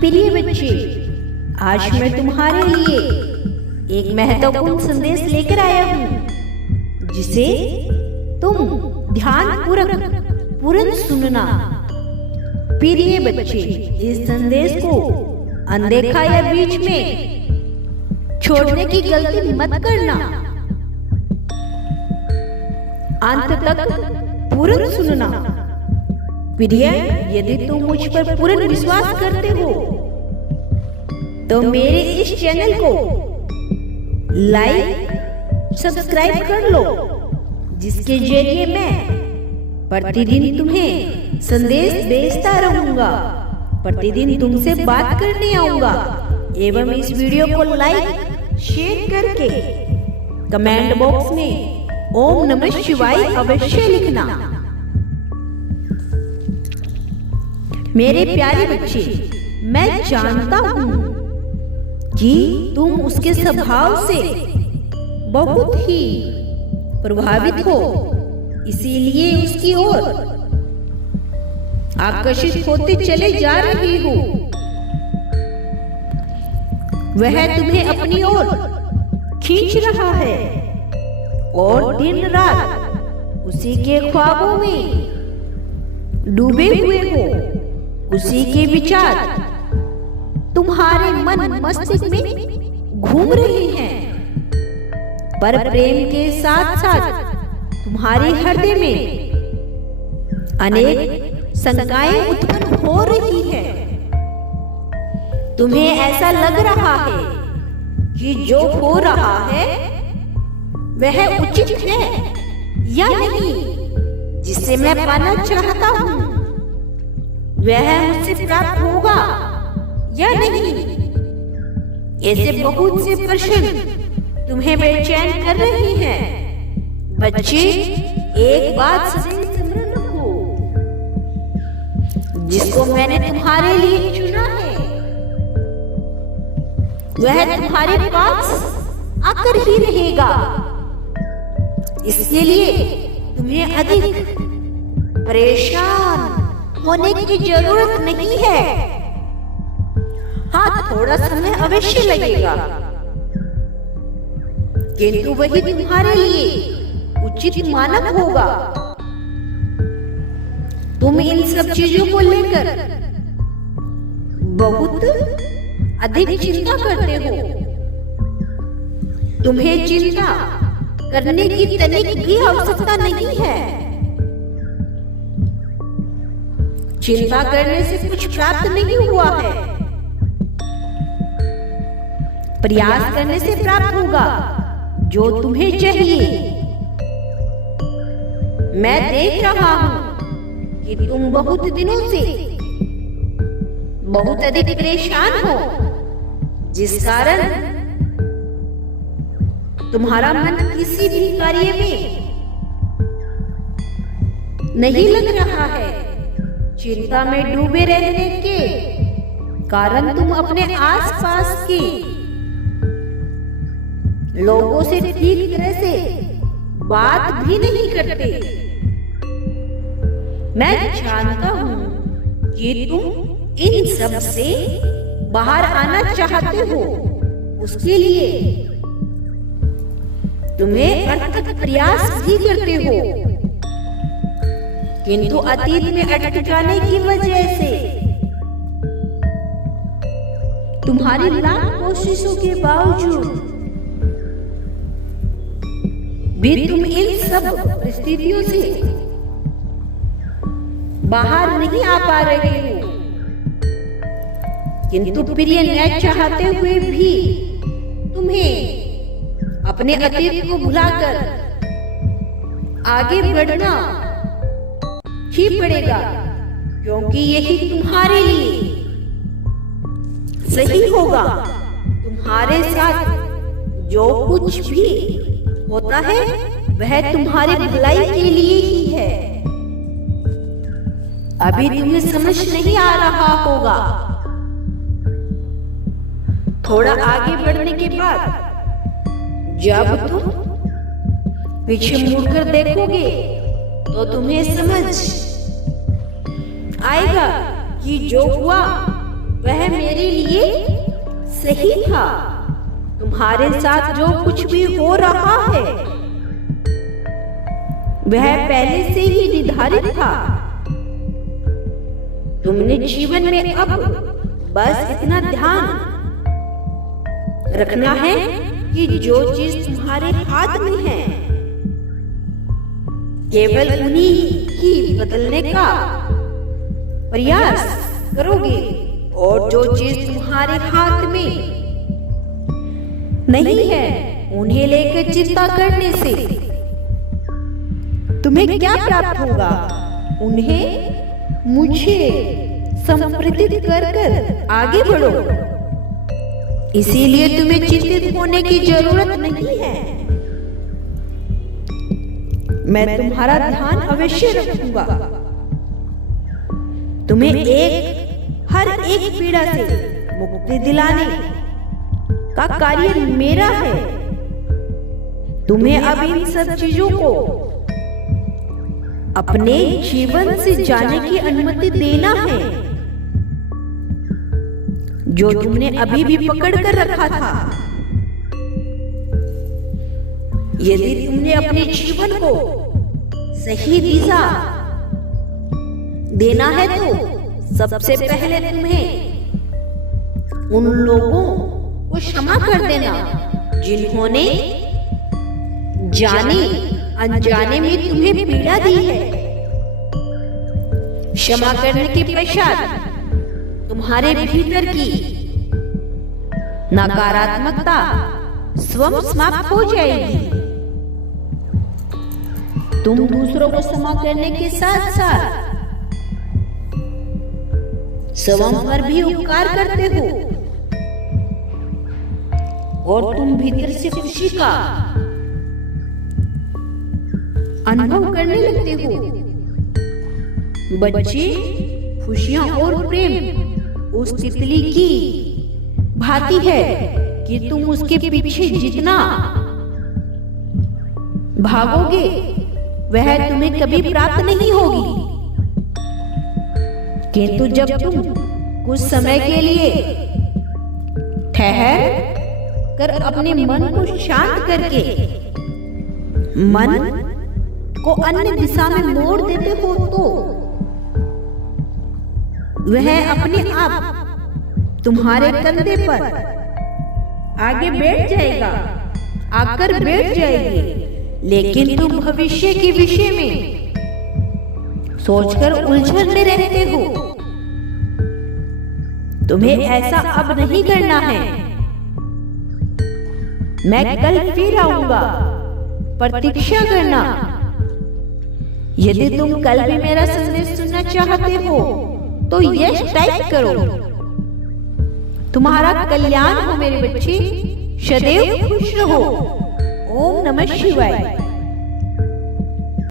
प्रिय बच्चे, आज मैं तुम्हारे लिए एक महत्वपूर्ण संदेश लेकर आया हूँ जिसे तुम ध्यानपूर्वक सुनना। प्रिय बच्चे, इस संदेश को अनदेखा या बीच में छोड़ने की गलती मत करना। अंत तक पूर्ण सुनना। प्रिय, यदि तुम मुझ पर पूर्ण विश्वास करते हो तो मेरे इस चैनल को लाइक सब्सक्राइब कर लो, जिसके जरिए मैं प्रतिदिन तुम्हें संदेश भेजता रहूंगा, प्रतिदिन तुमसे बात करने आऊंगा। एवं इस वीडियो को लाइक शेयर करके कमेंट बॉक्स में ओम नमः शिवाय अवश्य लिखना। मेरे प्यारे बच्चे, मैं जानता हूँ कि तुम उसके स्वभाव से बहुत ही प्रभावित हो, इसीलिए उसकी ओर आकर्षित होते चले जा रही हो। वह तुम्हें अपनी ओर खींच रहा है और दिन रात उसी के ख्वाबों में डूबे हुए हो। उसी के विचार तुम्हारे मन मस्तिष्क में घूम रहे हैं, पर प्रेम के साथ साथ तुम्हारे हृदय में अनेक शंकाएं उत्पन्न हो रही है। तुम्हें ऐसा लग रहा है कि जो हो रहा है वह उचित है या नहीं, जिसे मैं पाना चाहता हूँ वह मुझसे प्राप्त होगा या नहीं। ऐसे बहुत से प्रश्न तुम्हें बेचैन कर रहे हैं। बच्चे, एक बात सदैव स्मरण रखो, जिसको मैंने तुम्हारे लिए चुना है वह तुम्हारे पास आकर ही रहेगा। इसके लिए तुम्हें अधिक परेशान होने की जरूरत नहीं है। हाँ, थोड़ा समय अवश्य लगेगा, किंतु वही तुम्हारे लिए उचित मानक होगा। तुम इन सब चीजों को लेकर बहुत अधिक चिंता करते हो। तुम्हें चिंता करने की तनिक भी आवश्यकता नहीं है। चिंता करने से कुछ प्राप्त नहीं हुआ है, प्रयास करने से प्राप्त होगा जो तुम्हें चाहिए। मैं देख रहा हूं कि तुम बहुत दिनों से बहुत अधिक परेशान हो, जिस कारण तुम्हारा मन किसी भी कार्य में नहीं लग रहा है। चिंता में डूबे रहने के कारण तुम अपने आसपास के लोगों से ठीक तरह से बात भी नहीं करते। मैं जानता हूं कि तुम इन सब से बाहर आना चाहते हो। उसके लिए तुम्हें अथक प्रयास भी करते हो, किंतु अतीत में अटक जाने की वजह से तुम्हारी लाख कोशिशों के बावजूद भी तुम इन सब परिस्थितियों से बाहर नहीं आ पा रहे हो। किंतु प्रिय, न चाहते हुए भी तुम्हें अपने अतीत को भुलाकर आगे बढ़ना ही पड़ेगा, क्योंकि यही तुम्हारे लिए सही होगा। तुम्हारे साथ जो कुछ भी होता है वह तुम्हारी भलाई के लिए ही है। अभी तुम्हें समझ नहीं आ रहा होगा। थोड़ा आगे बढ़ने के बाद जब तुम पीछे मुड़कर देखोगे तो तुम्हें समझ आएगा कि जो हुआ वह मेरे ये सही था। तुम्हारे साथ जो कुछ भी हो रहा है वह पहले से ही निर्धारित था। तुमने जीवन में अब बस इतना ध्यान रखना है कि जो चीज तुम्हारे हाथ में है केवल उन्हीं ही बदलने का प्रयास करोगे, और जो चीज तुम्हारे हाथ में नहीं है उन्हें लेकर चिंता करने से तुम्हें क्या प्राप्त होगा? उन्हें मुझे समर्पित कर कर आगे बढ़ो। इसीलिए तुम्हें चिंतित होने की जरूरत नहीं है। मैं तुम्हारा ध्यान अवश्य रखूंगा। तुम्हें हर एक पीड़ा से मुक्ति दिलाने का कार्य मेरा है। तुम्हें अब इन सब चीजों को अपने जीवन से जाने की अनुमति देना है जो तुमने अभी भी पकड़ कर रखा था। यदि तुमने अपने जीवन को सही दिशा देना है तो सबसे पहले तुम्हें उन लोगों को क्षमा कर देना जिन्होंने जाने अनजाने में तुम्हें पीड़ा दी है। क्षमा करने के पश्चात तुम्हारे भीतर की नकारात्मकता स्वयं समाप्त हो जाएगी। तुम दूसरों को क्षमा करने के साथ साथ स्वयं पर भी उपकार करते हो और तुम भीतर से खुशी का अनुभव करने लगते हो। बच्चे खुशियां और प्रेम उस तितली की भांति है कि तुम उसके पीछे जितना भागोगे वह तुम्हें कभी प्राप्त नहीं होगी। किंतु जब तुम कुछ समय के लिए ठहर कर अपने मन को शांत करके मन को अन्य दिशा में मोड़ देते हो तो वह अपने आप तुम्हारे कंधे पर आगे बैठ जाएगा, आकर बैठ जाएगी। लेकिन तुम भविष्य के विषय में सोचकर उलझन में रहते हो। तुम्हें ऐसा अब नहीं करना है। मैं कल फिर आऊंगा, प्रतीक्षा करना। यदि तुम कल भी मेरा संदेश सुनना चाहते हो तो यस टाइप करो। तुम्हारा कल्याण हो मेरे बच्चे, सदैव खुश रहो। ओम नमः शिवाय।